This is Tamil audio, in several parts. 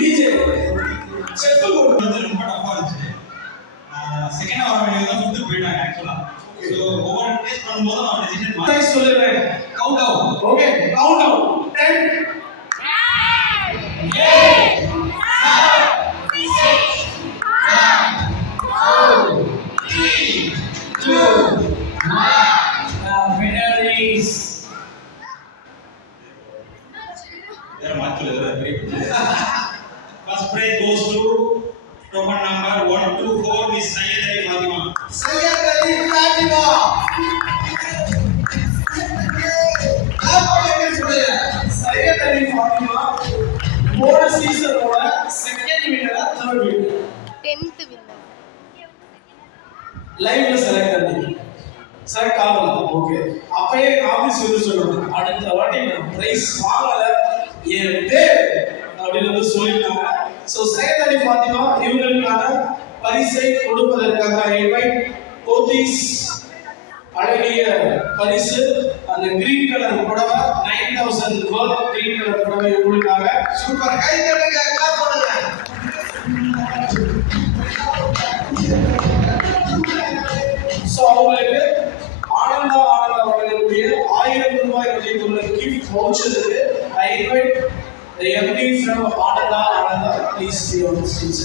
டிஜே செக் வந்து ரொம்ப டஃபா இருந்துச்சு. செகண்ட் வர வேண்டியது ஃபிஃப்த் போயிட்டாங்க ஆக்சுவலா. ஸோ ஒவ்வொரு டேஸ்ட் பண்ணும்போது நான் டெசிஷன் மாறி சொல்லுறேன். Count down. Okay count down 10 8 7 6 5 4 3 2 1. The winner is First prize goes to token number 124 Miss Sayyid Ali Fatima. Sayyid Ali Fatima. Sayyid Ali Fatima போன சீசனோட செகண்ட் வின்னரா தேர்ட் வின்னர் 10th வின்னர் லைவ்ல செலக்ட் பண்ணி செலக்ட் ஆகல. ஓகே அப்பயே ஆபீஸ் வந்து சொல்றாங்க அடுத்த வாட்டி நான் பிரைஸ் வாங்கல என் பேர் அப்படின்னு சொல்லிட்டாங்க. ஸோ சையத் அலி ஃபாத்திமா இவங்களுக்கான பரிசை கொடுப்பதற்காக இன்வைட் போத்தீஸ் அழகிய பரிசு அந்த கிரீன் கலர் புடவை 9000 வர்த் கிரீன் கலர் புடவை உங்களுக்காக. சூப்பர் கை தட்டுங்க கிளாப் பண்ணுங்க. ஸோ அவங்களுக்கு ஆனந்தா வழங்கக்கூடிய 1000 ரூபாய் மதிப்புள்ள கிஃப்ட் வவுச்சர் இருக்கு. I invite the MD from Ananda, please be on the stage.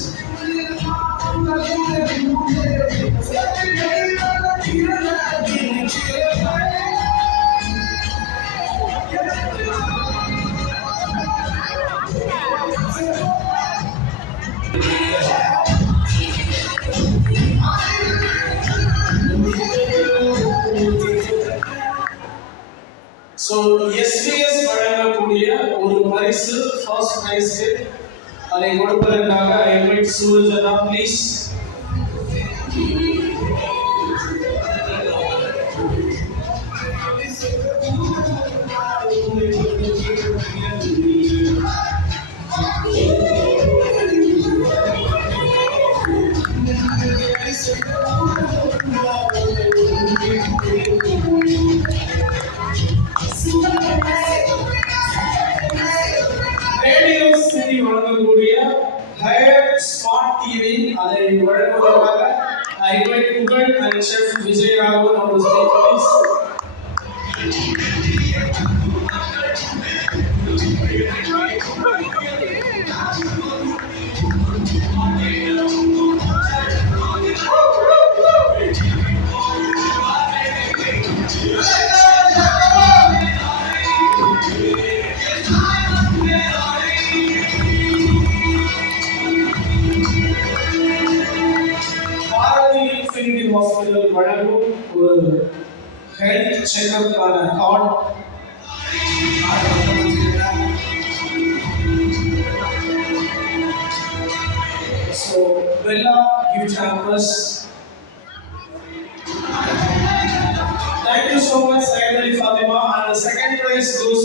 So SVS வழங்கக்கூடிய ஒரு பரிசு ஃபர்ஸ்ட் பிரைஸ் அதை கொடுப்பதற்காக ஐ இன்வைட் சூரஜனா ப்ளீஸ். ரேடியோ சிட்டி வழங்கக்கூடிய ஹயர் ஸ்மார்ட் டிவி அதை வழங்குவதற்காக I invite Pugazh and chef Vijay Raghavan on the stage please. Hospital வழங்கும் ஒரு ஹெல்த் செக்அப்கான card. So Bella gift hampers. Thank you so much Sayyid Ali Fatima and the second prize goes